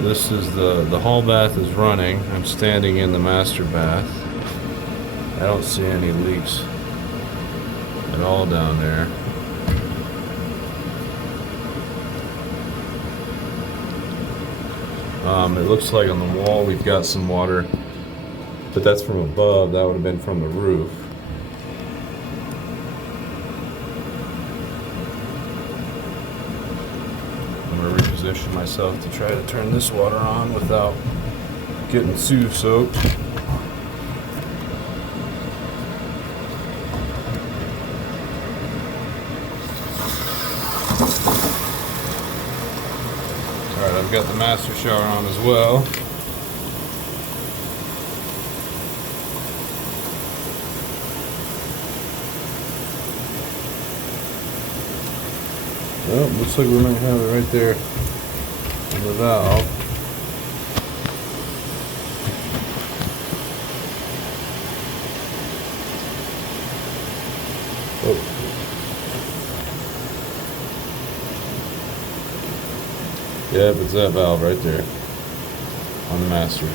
This is the hall bath is running. I'm standing in the master bath. I don't see any leaks at all down there. It looks like on the wall we've got some water, but that's from above. That would have been from the roof. I'm going to reposition myself to try to turn this water on without getting too soaked. Alright, I've got the master shower on as well. Well, looks like we might have it right there on the valve. Oh. Yep, it's that valve right there on the master.